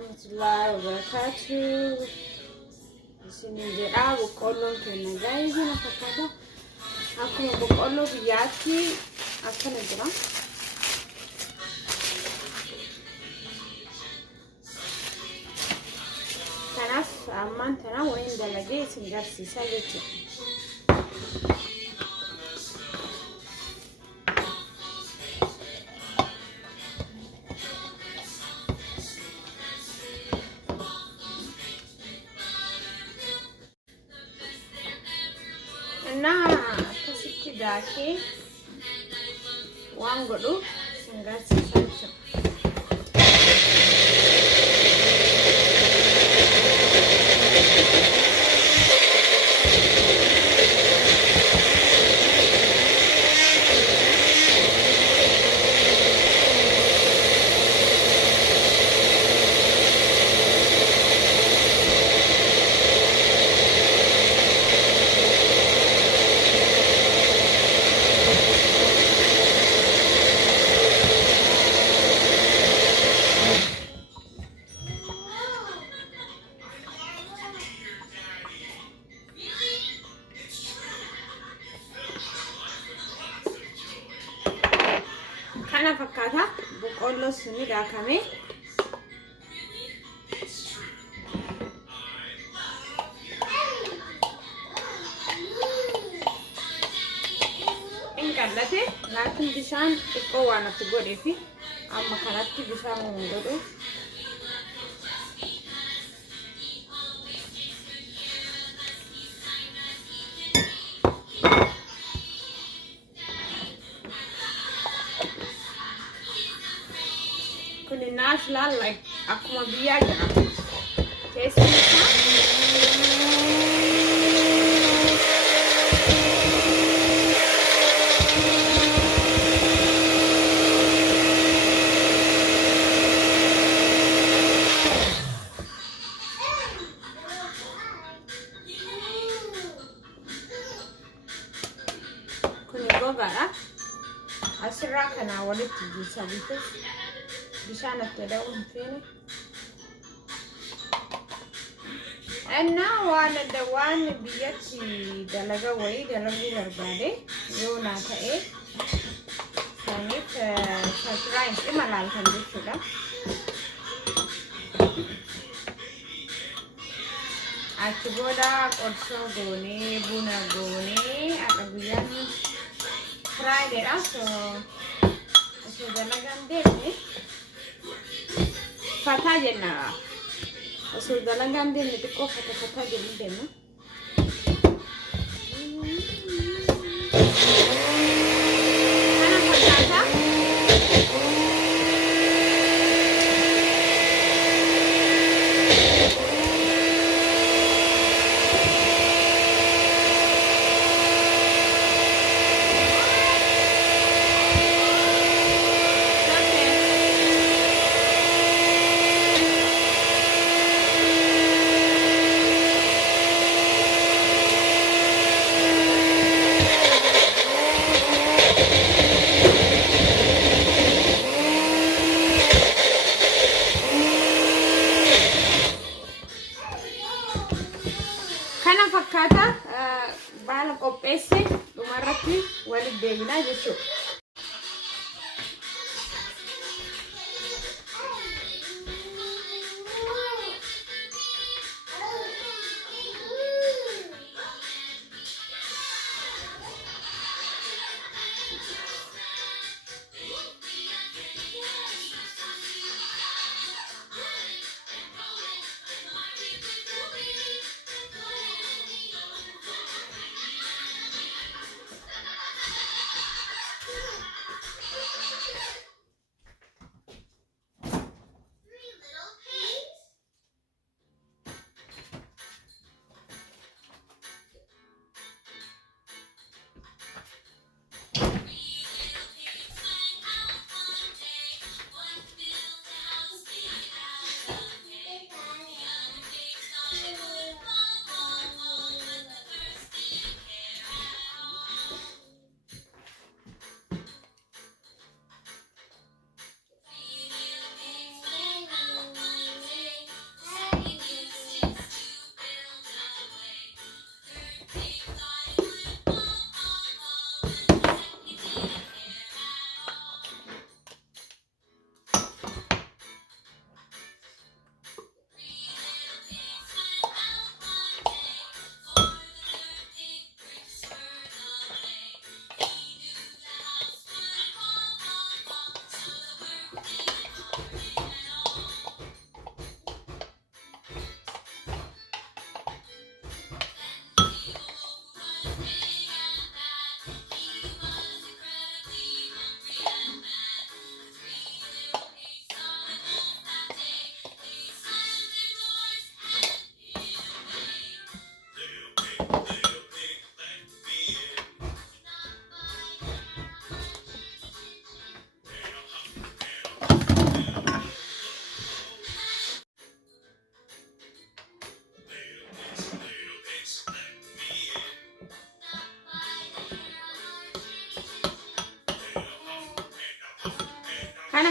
warahmatullahi wabarakatuh. Isinin jedha boqqolloon keenya gaa'eetii na fakkaata. Akkuma boqqolloo biyyaatti akkana jira. Kanaaf ammaan tana wayiin dalagee isin garsiisaa jechuudha. እና ከስቺ ዳኬ ዋንጎዱ ስንጋስሳቸው kana fakkaata boqqolloo suni daakame inqallate laakiin bishaan xiqqoo waan itti godheefi amma kanatti bishaan godhu kun national like akkuma biyyaa jira keessi kun gogaadha asirraa kanaa walitti jisa bitus bishaan itti daawwan feene እና waan biyyatti dalaga wayii dalaguu barbaade yoo naa ta'e saniif subscribe imalaaltan jechuudha. achi booda qorsoo goonee buna goonee akka guyyaan Friday so osoo dalagaan deemne fataa jenna. Osoo dalagaan deemne xiqqoo fataa jennu deemna. Kana fakkaata. Kana fakkaata baala qopheesse dhumarratti walitti deebinaa jechuudha.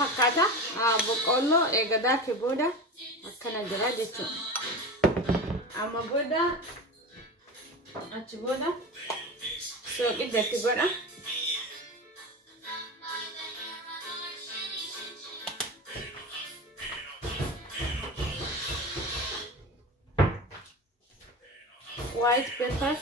fakkaata boqqolloo eegadaa ke booda akkana jira jechuudha. Amma booda achi booda soqidatti godha. White pepper,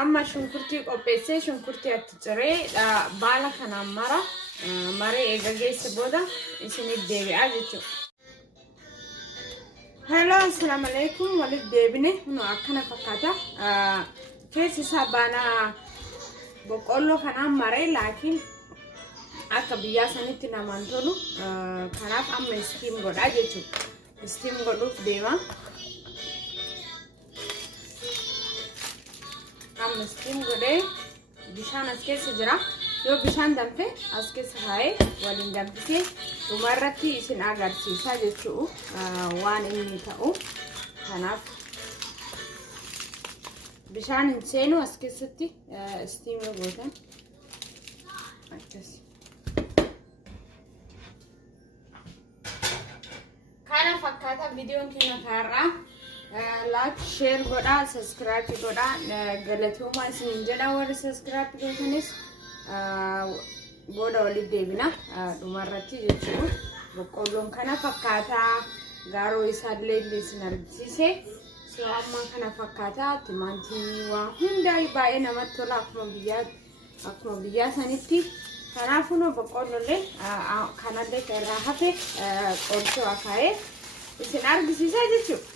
amma shunkurtii qopheessee shunkurtii atti ciree baala kanaan maree eega geesse booda isinif deebi'aa jechuudha. Hello, assalamu alaikum. Walid deebine nu akkana fakkaata. Keessi isaa baala boqqolloo kanaan maree laakiin akka biyyaa sanitti namaan tolu kanaaf amma steam godhaa jechuudha. Steam godhuuf deema. Amma steam godhee bishaan as keessa jira. Yoo bishaan danfe as keessa kaa'ee waliin danfisee dhumarratti isin agarsiisaa jechuudha waan inni ta'u. Kanaaf bishaan hin seenu as keessatti steam gootan akkas. Kana fakkaata videoon keenya kanarraa. Like, share goda, subscribe goda, galatuma isin jedha warri subscribe gootanis booda waliin deebina dhumarratti jechuudha. Boqqolloon kana fakkaata gaaroo isaallee isin argisiise. So amma kana fakkaata timaatimii waan hundaa baay'ee namatti tola akkuma biyyaa sanitti. Kanaafuu boqqollollee kanallee irraa hafe qorsoo akaa'ee isin argisiisa jechuudha.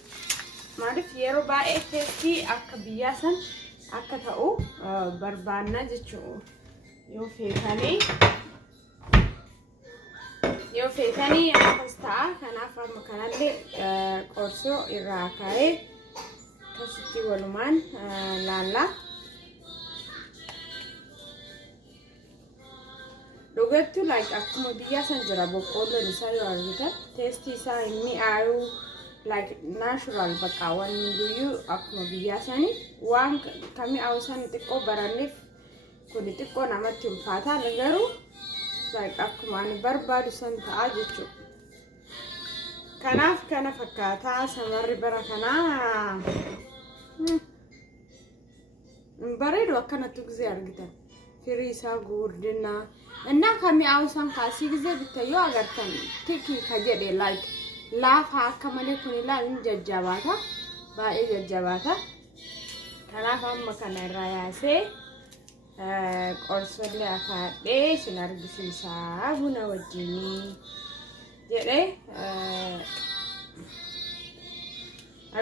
Maaliif yeroo baay'ee keessi akka biyyaa san akka ta'u barbaanna jechuudha. Yoo feetanii akkas ta'a. Kanaaf amma kanallee qorsoo irraa kaa'ee akkasitti walumaan laallaa. Dhugattu like akkuma biyyaa san jira boqqolloon isaa yoo argitan teestii isaa hin mi'aayu. Like natural baka one do akkuma biyyaa sanii waan kami awsan xiqqoo baranneef kun xiqqoo namatti ulfaata garuu like akkuma ani barbaadu san ta'a jechuudha. Kanaaf kana fakkaata samarri bara kanaa bareedu akkanatti gisee argitan firii isaa guurdina እና ከሚያውሳን ካሲ ጊዜ ብታዩ አገርተን ቲኪ ከጀዴ like laafa akka malee kun ilaalin jajjabaata baay'ee jajjabaata. Kanaaf amma kana irraa yaasee qorsollee akaadhee isin argisiisaa buna wajjin jedhee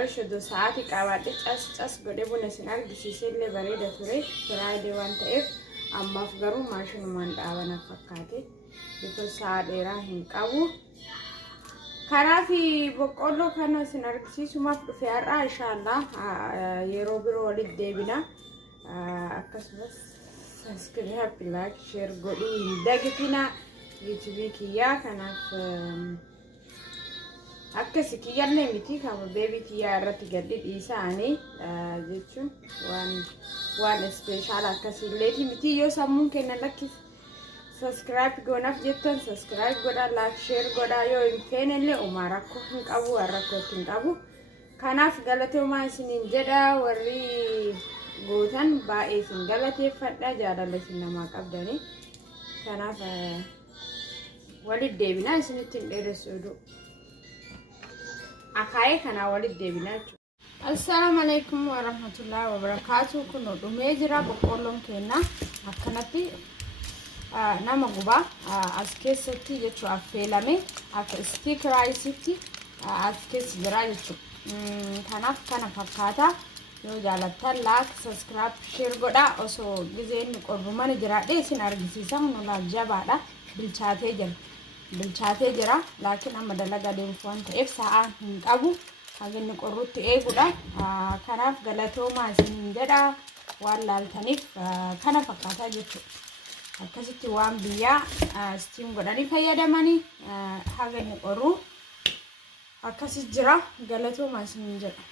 Arshodo saati qabaadhe cas godhee buna isin argisiisellee bareeda ture Friday waan ta'eef ammaaf garuu maashinumaan dhaabana fakkaate because sa'a dheeraa hin qabu. Kanafi boqqolloo kana isin argisiisumaaf dhufee har'a inshallah yeroo biroo walitti deebina. Akkasumas subscribe, like, share godhuu hin dagatina YouTube kiyyaa. Kanaaf akkasi kiyyallee miti kama baby kiyyaa irratti gaddi dhiisaanii jechuun waan special akkasillee miti yoo sammuun kenna lakkis subscribe gonaaf jettan subscribe godha, like share godha. Yoo hin feenellee umaa rakkoo hin qabu rakkoo hin qabu. Kanaaf galatoomaa isiniin jedha warri gootan baay'ee isin galateeffadha jaalala isin namaa qabdani. Kanaaf walitti deebina isinitti hin dheeressu akaa'ee kana walitti deebina jechuudha. Assalamu alaikum wa rahmatullahi wa barakatuh. Kun dhumee jira boqqolloon keenya akkanatti nama gubaa as keessatti jechuudha affeelame akka stick rice-tti as keessa jira jechuudha. Kanaaf kana fakkaata yoo jaalattan like subscribe share godha osoo gizeen qorbu mana jiraadhe isin argisiisan nu laaf jabaadha bilchaatee jira laakiin amma dalagaa deemuuf waan ta'eef sa'aa hin qabu haga inni qorrutti eegudha kanaaf galatoomaa isin jedha waan laaltaniif kana fakkaataa jechuudha akkasitti waan biyyaa steam godhanii fayyadamanii haga inni qorru akkasitti jira galatoomaa isin jedha